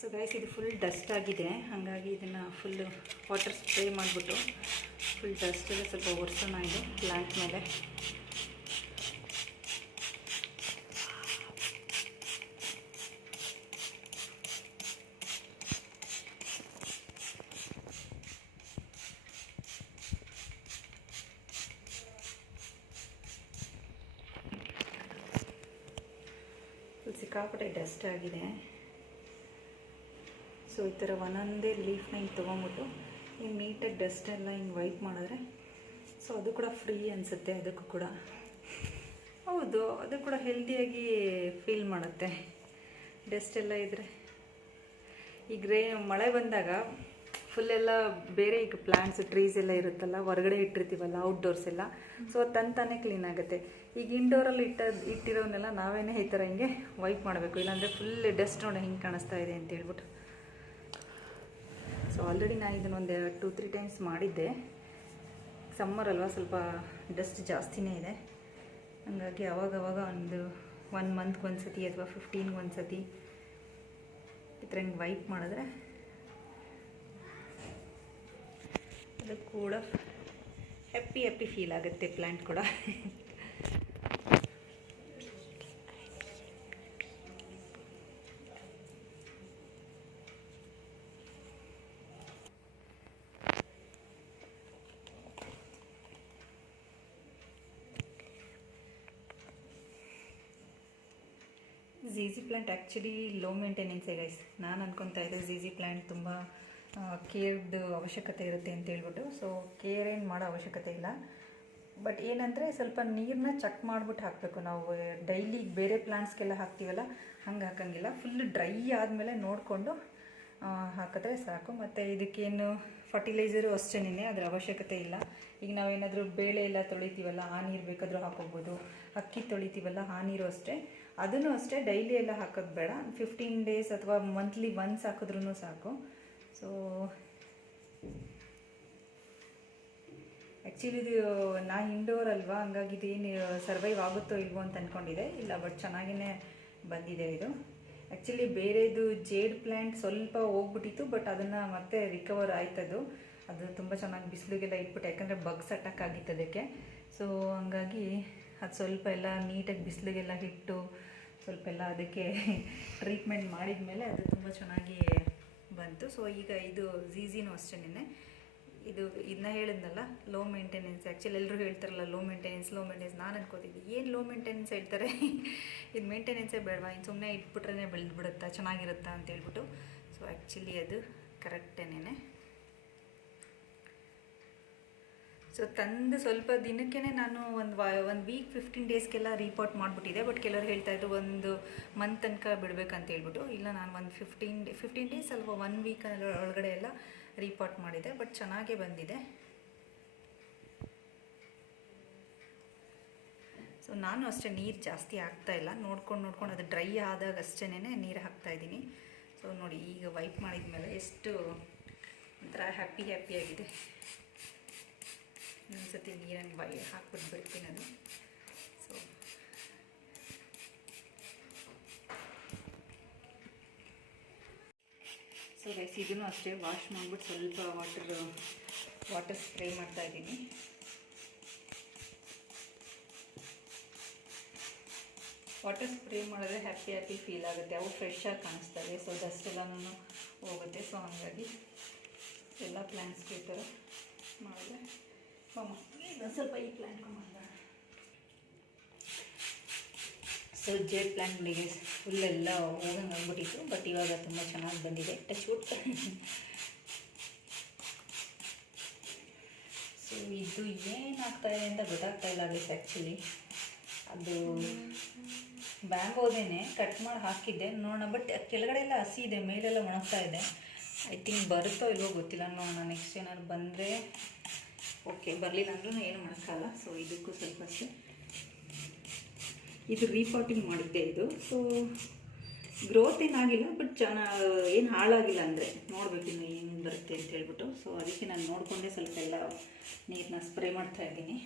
So guys, ಇದು full dust ಆಗಿದೆ, ಹಾಗಾಗಿ ಇದನ್ನು ಫುಲ್ಲು ವಾಟರ್ ಸ್ಪ್ರೇ ಮಾಡಿಬಿಟ್ಟು ಫುಲ್ ಡಸ್ಟ್ ಎಲ್ಲ ಸ್ವಲ್ಪ ಒರೆಸೋಣ ಇದು ಪ್ಲ್ಯಾಂಟ್ ಮೇಲೆ. ಸಿಕ್ಕಾಪಟ್ಟೆ ಡಸ್ಟ್ ಆಗಿದೆ. ಸೊ ಈ ಥರ ಒಂದೊಂದೇ ಲೀಫ್ನ ಹಿಂಗೆ ತೊಗೊಂಬಿಟ್ಟು ಹಿಂಗೆ ನೀಟಾಗಿ ಡಸ್ಟ್ ಎಲ್ಲ ಹಿಂಗೆ ವೈಪ್ ಮಾಡಿದ್ರೆ ಸೊ ಅದು ಕೂಡ ಫ್ರೀ ಅನಿಸುತ್ತೆ. ಅದಕ್ಕೂ ಕೂಡ ಹೌದು, ಅದು ಕೂಡ ಹೆಲ್ದಿಯಾಗಿ ಫೀಲ್ ಮಾಡುತ್ತೆ ಡಸ್ಟ್ ಎಲ್ಲ ಇದ್ದರೆ. ಈಗ ಮಳೆ ಬಂದಾಗ ಫುಲ್ಲೆಲ್ಲ ಬೇರೆ ಈಗ ಪ್ಲ್ಯಾಂಟ್ಸ್ ಟ್ರೀಸ್ ಎಲ್ಲ ಇರುತ್ತಲ್ಲ, ಹೊರಗಡೆ ಇಟ್ಟಿರ್ತೀವಲ್ಲ ಔಟ್ಡೋರ್ಸ್ ಎಲ್ಲ, ಸೊ ತಾನೇ ಕ್ಲೀನ್ ಆಗುತ್ತೆ. ಈಗ ಇಂಡೋರಲ್ಲಿ ಇಟ್ಟಿರೋನೆಲ್ಲ ನಾವೇನೇ ಈ ಥರ ಹಿಂಗೆ ವೈಪ್ ಮಾಡಬೇಕು, ಇಲ್ಲಾಂದರೆ ಫುಲ್ ಡಸ್ಟ್ ನೋಡಿ ಹಿಂಗೆ ಕಾಣಿಸ್ತಾ ಇದೆ ಅಂತ ಹೇಳ್ಬಿಟ್ಟು. ಸೊ ಆಲ್ರೆಡಿ ನಾನು ಇದನ್ನೊಂದು 2-3 ಟೈಮ್ಸ್ ಮಾಡಿದ್ದೆ. ಸಮ್ಮರ್ ಅಲ್ವಾ, ಸ್ವಲ್ಪ ಡಸ್ಟ್ ಜಾಸ್ತಿನೇ ಇದೆ, ಹಾಗಾಗಿ ಅವಾಗವಾಗ ಒಂದು 1 ಮಂತ್ಗೆ ಒಂದು ಸತಿ ಅಥವಾ 15ಗೆ ಒಂದು ಸತಿ ಈ ಥರ ಹಿಂಗೆ ವೈಪ್ ಮಾಡಿದ್ರೆ ಅದು ಕೂಡ ಹ್ಯಾಪಿ ಫೀಲ್ ಆಗುತ್ತೆ ಪ್ಲ್ಯಾಂಟ್ ಕೂಡ. ಝೀಝಿ ಪ್ಲ್ಯಾಂಟ್ ಆ್ಯಕ್ಚುಲಿ ಲೋ ಮೇಂಟೆನೆನ್ಸೇ ಗೈಸ್. ನಾನು ಅಂದ್ಕೊತಾ ಇದ್ದೆ ಝೀಝಿ ಪ್ಲ್ಯಾಂಟ್ ತುಂಬ ಕೇರ್ದು ಅವಶ್ಯಕತೆ ಇರುತ್ತೆ ಅಂತ ಹೇಳ್ಬಿಟ್ಟು. ಸೊ ಕೇರ್ ಏನು ಮಾಡೋ ಅವಶ್ಯಕತೆ ಇಲ್ಲ, ಬಟ್ ಏನಂದರೆ ಸ್ವಲ್ಪ ನೀರನ್ನ ಚೆಕ್ ಮಾಡಿಬಿಟ್ಟು ಹಾಕಬೇಕು ನಾವು. ಡೈಲಿ ಬೇರೆ ಪ್ಲ್ಯಾಂಟ್ಸ್ಗೆಲ್ಲ ಹಾಕ್ತೀವಲ್ಲ ಹಂಗೆ ಹಾಕೋಂಗಿಲ್ಲ, ಫುಲ್ ಡ್ರೈ ಆದಮೇಲೆ ನೋಡಿಕೊಂಡು ಹಾಕಿದ್ರೆ ಸಾಕು. ಮತ್ತು ಇದಕ್ಕೇನು ಫರ್ಟಿಲೈಸರು ಅಷ್ಟೇನೇ, ಅದರ ಅವಶ್ಯಕತೆ ಇಲ್ಲ. ಈಗ ನಾವೇನಾದರೂ ಬೇಳೆ ಎಲ್ಲ ತೊಳಿತೀವಲ್ಲ ಆ ನೀರು ಬೇಕಾದರೂ ಹಾಕೋಬೋದು, ಅಕ್ಕಿ ತೊಳಿತೀವಲ್ಲ ಆ ನೀರು ಅಷ್ಟೇ, ಅದನ್ನು ಅಷ್ಟೇ ಡೈಲಿ ಎಲ್ಲ ಹಾಕೋದು ಬೇಡ. 15 ಡೇಸ್ ಅಥವಾ ಮಂತ್ಲಿ ಒನ್ಸ್ ಹಾಕಿದ್ರೂ ಸಾಕು. ಸೊ ಆ್ಯಕ್ಚುಲಿ ಇದು ನಾನು ಇಂಡೋರ್ ಅಲ್ವಾ, ಹಂಗಾಗಿ ಇದೇನು ಸರ್ವೈವ್ ಆಗುತ್ತೋ ಇಲ್ವೋ ಅಂತ ಅಂದ್ಕೊಂಡಿದ್ದೆ. ಇಲ್ಲ, ಬಟ್ ಚೆನ್ನಾಗೇ ಬಂದಿದೆ ಇದು. ಆ್ಯಕ್ಚುಲಿ ಬೇರೆದು ಜೇಡ್ ಪ್ಲ್ಯಾಂಟ್ ಸ್ವಲ್ಪ ಹೋಗ್ಬಿಟ್ಟಿತ್ತು, ಬಟ್ ಅದನ್ನು ಮತ್ತೆ ರಿಕವರ್ ಆಯ್ತದು. ಅದು ತುಂಬ ಚೆನ್ನಾಗಿ ಬಿಸಿಲಿಗೆಲ್ಲ ಇಟ್ಬಿಟ್ಟು, ಯಾಕಂದರೆ ಬಗ್ಸ್ ಅಟ್ಯಾಕ್ ಆಗಿತ್ತು ಅದಕ್ಕೆ. ಸೊ ಹಂಗಾಗಿ ಅದು ಸ್ವಲ್ಪ ಎಲ್ಲ ನೀಟಾಗಿ ಬಿಸಿಲಿಗೆಲ್ಲ ಇಟ್ಟು ಸ್ವಲ್ಪ ಎಲ್ಲ ಅದಕ್ಕೆ ಟ್ರೀಟ್ಮೆಂಟ್ ಮಾಡಿದ ಮೇಲೆ ಅದು ತುಂಬ ಚೆನ್ನಾಗಿ ಬಂತು. ಸೊ ಈಗ ಇದು ಝೀಝಿನೂ ಅಷ್ಟೇನೆ, ಇದನ್ನ ಹೇಳಿದ್ನಲ್ಲ ಲೋ ಮೇಂಟೆನೆನ್ಸ್. ಆ್ಯಕ್ಚುಲಿ ಎಲ್ಲರೂ ಹೇಳ್ತಾರಲ್ಲ ಲೋ ಮೇಂಟೆನೆನ್ಸ್. ನಾನು ಅನ್ಕೋತಿದ್ದೆ ಏನು ಲೋ ಮೇಂಟೆನೆನ್ಸ್ ಹೇಳ್ತಾರೆ, ಇದು ಮೇಂಟೆನೆನ್ಸೇ ಬೇಡವಾ, ಇನ್ನು ಸುಮ್ಮನೆ ಇಟ್ಬಿಟ್ರೆ ಬೆಳೆದ್ಬಿಡುತ್ತಾ, ಚೆನ್ನಾಗಿರುತ್ತಾ ಅಂತ ಹೇಳ್ಬಿಟ್ಟು. ಸೊ ಆ್ಯಕ್ಚುಲಿ ಅದು ಕರೆಕ್ಟೇನೆ. ಸೊ ತಂದು ಸ್ವಲ್ಪ ದಿನಕ್ಕೇ ನಾನು ಒಂದು ವೀಕ್ 15 ಡೇಸ್ಗೆಲ್ಲ ರೀಪಾಟ್ ಮಾಡಿಬಿಟ್ಟಿದೆ. ಬಟ್ ಕೆಲವರು ಹೇಳ್ತಾಯಿದ್ರು 1 ಮಂತ್ ತನಕ ಬಿಡಬೇಕಂತ ಹೇಳ್ಬಿಟ್ಟು. ಇಲ್ಲ, ನಾನು ಒಂದು 15 ಡೇಸ್ ಅಲ್ವಾ 1 ವೀಕ್ ಒಳಗಡೆ ಎಲ್ಲ ರೀಪಾಟ್ ಮಾಡಿದೆ, ಬಟ್ ಚೆನ್ನಾಗೇ ಬಂದಿದೆ. ಸೊ ನಾನು ಅಷ್ಟೇ ನೀರು ಜಾಸ್ತಿ ಹಾಕ್ತಾಯಿಲ್ಲ, ನೋಡ್ಕೊಂಡು ಅದು ಡ್ರೈ ಆದಾಗ ಅಷ್ಟೇ ನೀರು ಹಾಕ್ತಾಯಿದ್ದೀನಿ. ಸೊ ನೋಡಿ, ಈಗ ವೈಪ್ ಮಾಡಿದ ಮೇಲೆ ಎಷ್ಟು ಒಂಥರ ಹ್ಯಾಪಿಯಾಗಿದೆ. ಒಂದ್ಸತಿ ನೀರನ್ನು ಹಾಕ್ಬಿಟ್ಟು ಬಿಡ್ತೀನಿ ಅದು. ಸೊ ಗೈಸ್, ಇದನ್ನು ಅಷ್ಟೇ ವಾಶ್ ಮಾಡಿಬಿಟ್ಟು ಸ್ವಲ್ಪ ವಾಟರ್ ಸ್ಪ್ರೇ ಮಾಡ್ತಾಯಿದ್ದೀನಿ. ವಾಟರ್ ಸ್ಪ್ರೇ ಮಾಡಿದ್ರೆ ಹ್ಯಾಪಿ ಫೀಲ್ ಆಗುತ್ತೆ, ಅವು ಫ್ರೆಶ್ ಆಗಿ ಕಾಣಿಸ್ತವೆ. ಸೊ ಡಸ್ಟ್ ಎಲ್ಲನೂ ಹೋಗುತ್ತೆ. ಸೊ ಹಾಗಾಗಿ ಎಲ್ಲ ಪ್ಲ್ಯಾಂಟ್ಸ್ಗೆ ಈ ಥರ ಮಾಡಿದ್ರೆ ಸ್ವಲ್ಪ ಈ ಪ್ಲ್ಯಾಂಟ್ ಮಾಡೋಣ. ಸೊ ಜೇಡ್ ಪ್ಲ್ಯಾಂಟ್ಗಳಿಗೆ ಫುಲ್ಲೆಲ್ಲ ಹೋಗಂಗೆ ಆಗ್ಬಿಟ್ಟಿತ್ತು, ಬಟ್ ಇವಾಗ ತುಂಬ ಚೆನ್ನಾಗಿ ಬಂದಿದೆ. Touch wood. ಸೊ ಇದು ಏನಾಗ್ತಾಯಿದೆ ಅಂತ ಗೊತ್ತಾಗ್ತಾಯಿಲ್ಲ ಗೈಸ್. ಆ್ಯಕ್ಚುಲಿ ಅದು ಬ್ಯಾಂಬೋದೇನೆ ಕಟ್ ಮಾಡಿ ಹಾಕಿದ್ದೆ ನೋಡೋಣ, ಬಟ್ ಕೆಳಗಡೆ ಎಲ್ಲ ಹಸಿ ಇದೆ, ಮೇಲೆಲ್ಲ ಒಣಗ್ತಾ ಇದೆ. ಐ ಥಿಂಕ್ ಬರುತ್ತೋ ಇಲ್ವೋ ಗೊತ್ತಿಲ್ಲ, ನೋಡೋಣ. ನೆಕ್ಸ್ಟ್ ಏನಾದ್ರು ಬಂದರೆ ಓಕೆ, ಬರಲಿಲ್ಲ ಅಂದ್ರೂ ಏನು ಮಾಡೋಕ್ಕಾಗಲ್ಲ. ಸೊ ಇದಕ್ಕೂ ಸ್ವಲ್ಪ ಅಷ್ಟೇ, ಇದು ರೀಪಾಟಿಂಗ್ ಮಾಡಿದ್ದೆ ಇದು. ಸೊ ಗ್ರೋತ್ ಏನಾಗಿಲ್ಲ, ಬಟ್ ಏನು ಹಾಳಾಗಿಲ್ಲ. ಅಂದರೆ ನೋಡಬೇಕು ಇನ್ನು ಏನು ಬರುತ್ತೆ ಅಂತ ಹೇಳ್ಬಿಟ್ಟು. ಸೊ ಅದಕ್ಕೆ ನಾನು ನೋಡಿಕೊಂಡೆ ಸ್ವಲ್ಪ ಎಲ್ಲ ನೀರನ್ನ ಸ್ಪ್ರೇ ಮಾಡ್ತಾಯಿದ್ದೀನಿ.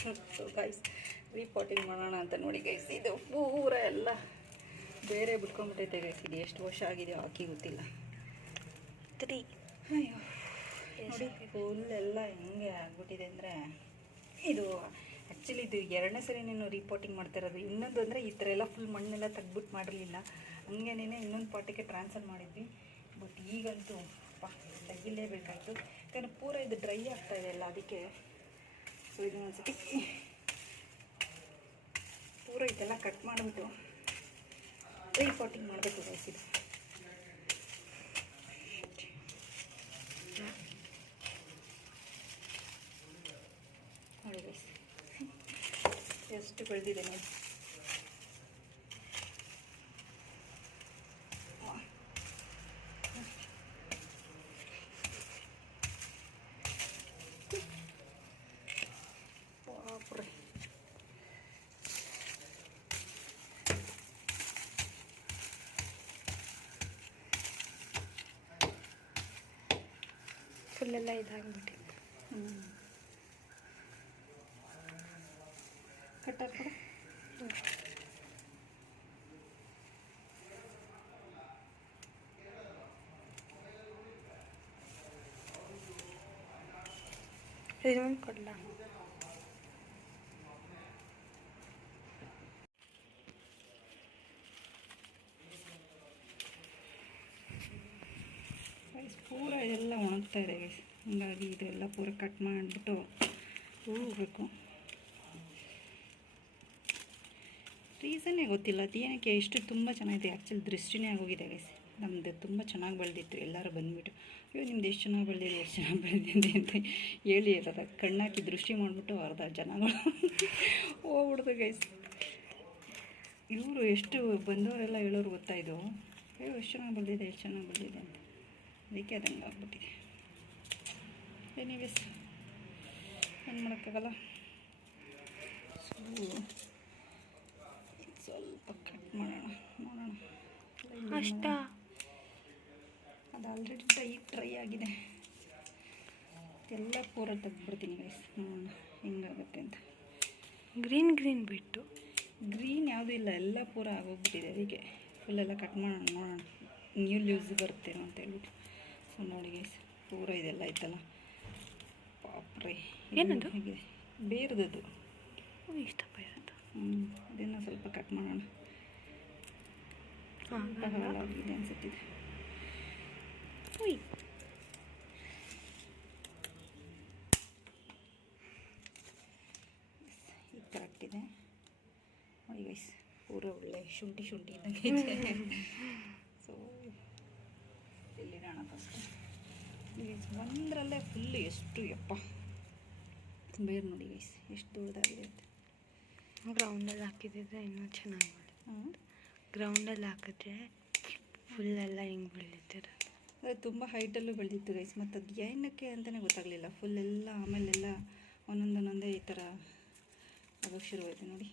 ಸೊ ಗೈಸ್ ರೀಪಾಟಿಂಗ್ ಮಾಡೋಣ ಅಂತ ನೋಡಿ ಗೈಸ್, ಇದು ಪೂರ ಎಲ್ಲ ಬೇರೆ ಬಿಟ್ಕೊಂಡ್ಬಿಟ್ಟೈತೆ ಗೈಸ್. ಇದು ಎಷ್ಟು ವರ್ಷ ಆಗಿದೆ ಹಾಕಿ ಗೊತ್ತಿಲ್ಲ. ಅಯ್ಯೋ ನೋಡಿ ಫುಲ್ ಎಲ್ಲ ಹೆಂಗೆ ಆಗ್ಬಿಟ್ಟಿದೆ ಅಂದರೆ, ಇದು ಆ್ಯಕ್ಚುಲಿ ಇದು 2ನೇ ಸರಿ ನೀನು ರೀಪಾಟಿಂಗ್ ಮಾಡ್ತಿರೋದು. ಇನ್ನೊಂದು ಅಂದರೆ ಈ ಥರ ಎಲ್ಲ ಫುಲ್ ಮಣ್ಣೆಲ್ಲ ತೆಗ್ಬಿಟ್ಟು ಮಾಡಿರಲಿಲ್ಲ, ಹಂಗೇನೇ ಇನ್ನೊಂದು ಪಾಟಿಗೆ ಟ್ರಾನ್ಸ್ಫರ್ ಮಾಡಿದ್ವಿ. ಬಟ್ ಈಗಂತೂ ತೆಗಿಲೇಬೇಕಾಯ್ತು, ಯಾಕಂದರೆ ಪೂರ ಇದು ಡ್ರೈ ಆಗ್ತಾಯಿದೆ ಎಲ್ಲ, ಅದಕ್ಕೆ. ಸೊ ಇದು ಒಂದ್ಸತಿ ಪೂರ ಇದೆಲ್ಲ ಕಟ್ ಮಾಡಿಬಿಟ್ಟು ರೀಪಾಟಿಂಗ್ ಮಾಡಬೇಕು ಗೈಸ್. ಇದು ನೋಡಿ ಗೈಸ್ ಎಷ್ಟು ಬೆಳೆದಿದೆ ನೋಡಿ. ಫುಲ್ಲೆಲ್ಲ ಇದಾಗಿಬಿಟ್ಟಿದೆ. ಕಟ್ಟರ್ ಕೂಡ ಇದೊಂದು ಕೊಡಲ. ಪೂರ ಇದೆಲ್ಲ ಒಣಗ್ತಾ ಇದೆ ಗೈಸ್, ಹಂಗಾಗಿ ಇದೆಲ್ಲ ಪೂರ ಕಟ್ ಮಾಡಿಬಿಟ್ಟು ಹೋಗಬೇಕು. ರೀಸನ್ನೇ ಗೊತ್ತಿಲ್ಲ ಅದೇನಕ್ಕೆ ಎಷ್ಟು ತುಂಬ ಚೆನ್ನಾಗಿದೆ. ಆ್ಯಕ್ಚುಲಿ ದೃಷ್ಟಿನೇ ಆಗೋಗಿದೆ ಗೈಸ್. ನಮ್ಮದು ತುಂಬ ಚೆನ್ನಾಗಿ ಬೆಳೆದಿತ್ತು. ಎಲ್ಲರೂ ಬಂದುಬಿಟ್ಟು ಅಯ್ಯೋ ನಿಮ್ದು ಎಷ್ಟು ಚೆನ್ನಾಗಿ ಬೆಳೆದಿದೆ, ಎಷ್ಟು ಚೆನ್ನಾಗಿ ಬೆಳೆದಿದೆ ಅಂತ ಹೇಳಿ ಇರೋದ ಕಣ್ಣಾಕಿ ದೃಷ್ಟಿ ಮಾಡಿಬಿಟ್ಟು ಅರ್ಧ ಜನಗಳು ಹೋಗ್ಬಿಡ್ದು ಗೈಸ್. ಇವರು ಎಷ್ಟು ಬಂದವರೆಲ್ಲ ಹೇಳೋರು ಗೊತ್ತಾ, ಇದು ಅಯ್ಯೋ ಎಷ್ಟು ಚೆನ್ನಾಗಿ ಬೆಳೆದಿದೆ, ಎಷ್ಟು ಚೆನ್ನಾಗಿ ಬೆಳೆದಿದೆ ಅಂತ. ಅದಕ್ಕೆ ಅದಂಗೆ ಆಗ್ಬಿಟ್ಟಿದೆ. ಎನಿವೇಸ್ ಏನು ಮಾಡೋಕ್ಕಾಗಲ್ಲ. ಸ್ವಲ್ಪ ಕಟ್ ಮಾಡೋಣ, ನೋಡೋಣ. ಅಷ್ಟ ಅದು ಆಲ್ರೆಡಿ ಟ್ರೈ ಆಗಿದೆ. ಎಲ್ಲ ಪೂರ ತೆಗ್ದುಬಿಡ್ತೀನಿ ಗೈಸ್, ನೋಡೋಣ ಹೆಂಗಾಗುತ್ತೆ ಅಂತ. ಗ್ರೀನ್ ಬಿಟ್ಟು ಗ್ರೀನ್ ಯಾವುದೂ ಇಲ್ಲ, ಎಲ್ಲ ಪೂರ ಆಗೋಗ್ಬಿಟ್ಟಿದೆ. ಅದಕ್ಕೆ ಫುಲ್ಲೆಲ್ಲ ಕಟ್ ಮಾಡೋಣ, ನೋಡೋಣ ನ್ಯೂ ಲೀವ್ಸ್ ಬರುತ್ತೇನೋ ಅಂತ ಹೇಳ್ಬಿಟ್ಟು. ಸೊ ನೋಡಿ ಗೈಸ್ ಪೂರ ಇದೆಲ್ಲ ಐತಲ್ಲ, ಪಾಪ್ರೆ ಏನದು ಹೇಗಿದೆ ಬೇರ್ದದು ಇಷ್ಟಪ್ಪ ಇರೋದು. ಇದನ್ನು ಸ್ವಲ್ಪ ಕಟ್ ಮಾಡೋಣ. ಹಾಳಾಗಿದೆ ಅನ್ಸುತ್ತಿದೆ. ಈಗ ಕರೆಕ್ಟಿದೆ ನೋಡಿ ಗೈಸ್, ಪೂರ ಒಳ್ಳೆ ಶುಂಠಿ ಇದ್ದಂಗೆ ಇದೆ. ಸೊ ಎಲ್ಲಿಡೋಣ ಫಸ್ಟ್. ಒಂದರಲ್ಲೇ ಫುಲ್ಲು ಎಷ್ಟು ಯಪ್ಪ ಬೇರೆ ನೋಡಿ ಗೈಸ್ ಎಷ್ಟು ದೊಡ್ಡದಾಗಿದೆ ಅಂತ. ಗ್ರೌಂಡಲ್ಲಿ ಹಾಕಿದ್ರೆ ಇನ್ನೂ ಚೆನ್ನಾಗಿ ಗ್ರೌಂಡಲ್ಲಿ ಹಾಕಿದ್ರೆ ಫುಲ್ಲೆಲ್ಲ ಹಿಂಗೆ ಬೆಳೀತಿರೋದು. ಅದು ತುಂಬ ಹೈಟಲ್ಲೂ ಬೆಳೆದಿತ್ತು ಗೈಸ್. ಮತ್ತು ಅದು ಏನಕ್ಕೆ ಅಂತಲೇ ಗೊತ್ತಾಗಲಿಲ್ಲ. ಫುಲ್ಲೆಲ್ಲ ಆಮೇಲೆಲ್ಲ ಒಂದೊಂದೊಂದೇ ಈ ಥರ ಆಗೋಕ್ಕೆ ಶುರುವಾಯಿತು ನೋಡಿ.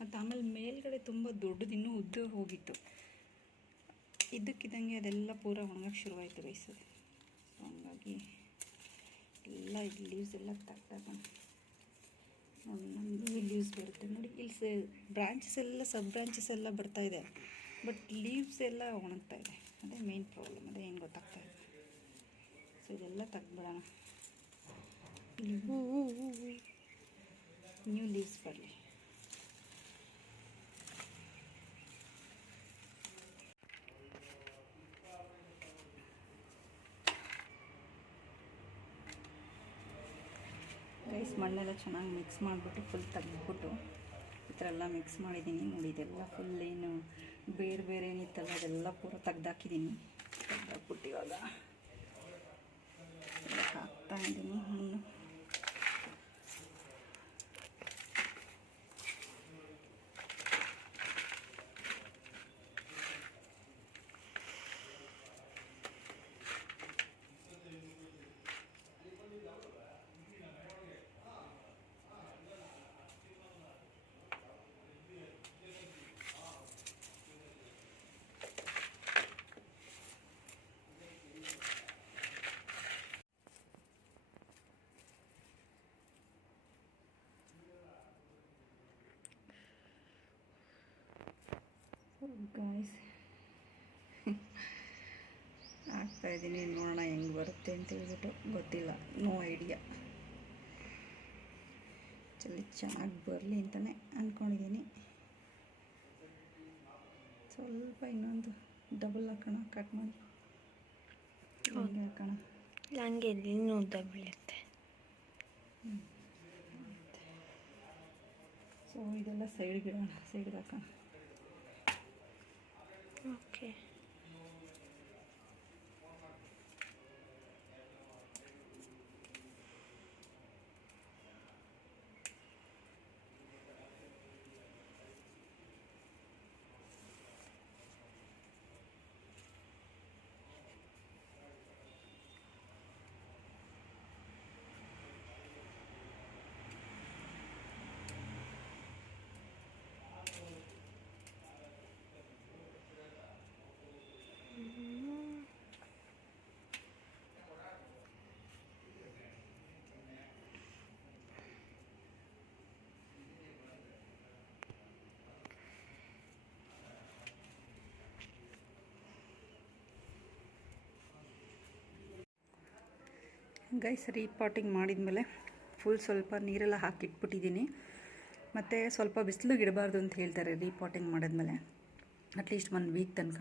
ಮತ್ತು ಆಮೇಲೆ ಮೇಲ್ಗಡೆ ತುಂಬ ದೊಡ್ಡದು ಇನ್ನೂ ಉದ್ದ ಹೋಗಿತ್ತು. ಇದ್ದಕ್ಕಿದ್ದಂಗೆ ಅದೆಲ್ಲ ಪೂರ ಒಣಗಕ್ಕೆ ಶುರುವಾಯಿತು ಗೈಸ್. ಸೊ ಹಂಗಾಗಿ ಎಲ್ಲ ಇದು ಲೀವ್ಸ್ ಎಲ್ಲ ತೆಗ್ದಾಗ ನೋಡಿ ನಮಗೆ ಲೀವ್ಸ್ ಬರುತ್ತೆ ನೋಡಿ. ಇಲ್ಲಿ ಬ್ರಾಂಚಸ್ ಎಲ್ಲ ಸಬ್ ಬ್ರಾಂಚಸ್ ಎಲ್ಲ ಬರ್ತಾಯಿದೆ, ಬಟ್ ಲೀವ್ಸ್ ಎಲ್ಲ ಒಣಗ್ತಾ ಇದೆ. ಅದೇ ಮೇನ್ ಪ್ರಾಬ್ಲಮ್, ಅದೇ ಏನು ಗೊತ್ತಾಗ್ತಾ ಇದೆ. ಸೊ ಇದೆಲ್ಲ ತೆಗ್ದ್ಬಿಡೋಣ, ನ್ಯೂ ಲೀವ್ಸ್ ಬರಲಿ. ರೈಸ್ ಮಣ್ಣೆಲ್ಲ ಚೆನ್ನಾಗಿ ಮಿಕ್ಸ್ ಮಾಡಿಬಿಟ್ಟು ಫುಲ್ ತೆಗೆದ್ಬಿಟ್ಟು ಈ ಥರ ಎಲ್ಲ ಮಿಕ್ಸ್ ಮಾಡಿದ್ದೀನಿ ನೋಡಿ. ಇದೆಲ್ಲ ಫುಲ್ ಏನು ಬೇರೆ ಏನಿತ್ತಲ್ಲ ಅದೆಲ್ಲ ಪೂರ ತೆಗ್ದಾಕಿದ್ದೀನಿ. ತೆಗ್ದಾಕ್ಬಿಟ್ಟು ಇವಾಗ ಹಾಕ್ತಾಯಿದ್ದೀನಿ ಮಣ್ಣು. ಗಾಯ್ಸ್ ಹಾಕ್ತಾಯಿದ್ದೀನಿ, ನೋಡೋಣ ಹೆಂಗೆ ಬರುತ್ತೆ ಅಂತ ಹೇಳ್ಬಿಟ್ಟು. ಗೊತ್ತಿಲ್ಲ, ನೋ ಐಡಿಯಾ. ಚೆನ್ನಾಗಿ ಬರಲಿ ಅಂತಲೇ ಅಂದ್ಕೊಂಡಿದ್ದೀನಿ. ಸ್ವಲ್ಪ ಇನ್ನೊಂದು ಡಬಲ್ ಹಾಕೋಣ, ಕಟ್ ಮಾಡಿ ಹಂಗೆ ಹಾಕೋಣ. ಹಂಗೆ ಇನ್ನೂ ಉದ್ದ ಬೀಳುತ್ತೆ. ಸೊ ಇದೆಲ್ಲ ಸೈಡ್ಗೆ ಇಡೋಣ, ಸೈಡ್ಗೆ ಹಾಕೋಣ. ಓಕೆ. ಗೈಸ್, ರೀಪಾಟಿಂಗ್ ಮಾಡಿದ್ಮೇಲೆ ಫುಲ್ ಸ್ವಲ್ಪ ನೀರೆಲ್ಲ ಹಾಕಿಟ್ಬಿಟ್ಟಿದ್ದೀನಿ. ಮತ್ತು ಸ್ವಲ್ಪ ಬಿಸಿಲಿಗೆ ಇಡಬಾರ್ದು ಅಂತ ಹೇಳ್ತಾರೆ ರೀಪಾಟಿಂಗ್ ಮಾಡಿದ್ಮೇಲೆ, ಅಟ್ಲೀಸ್ಟ್ 1 ವೀಕ್ ತನಕ.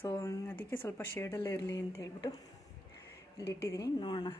ಸೊ ಅದಕ್ಕೆ ಸ್ವಲ್ಪ ಶೇಡಲ್ಲೇ ಇರಲಿ ಅಂತ ಹೇಳ್ಬಿಟ್ಟು ಇಲ್ಲಿ ಇಟ್ಟಿದ್ದೀನಿ. ನೋಡೋಣ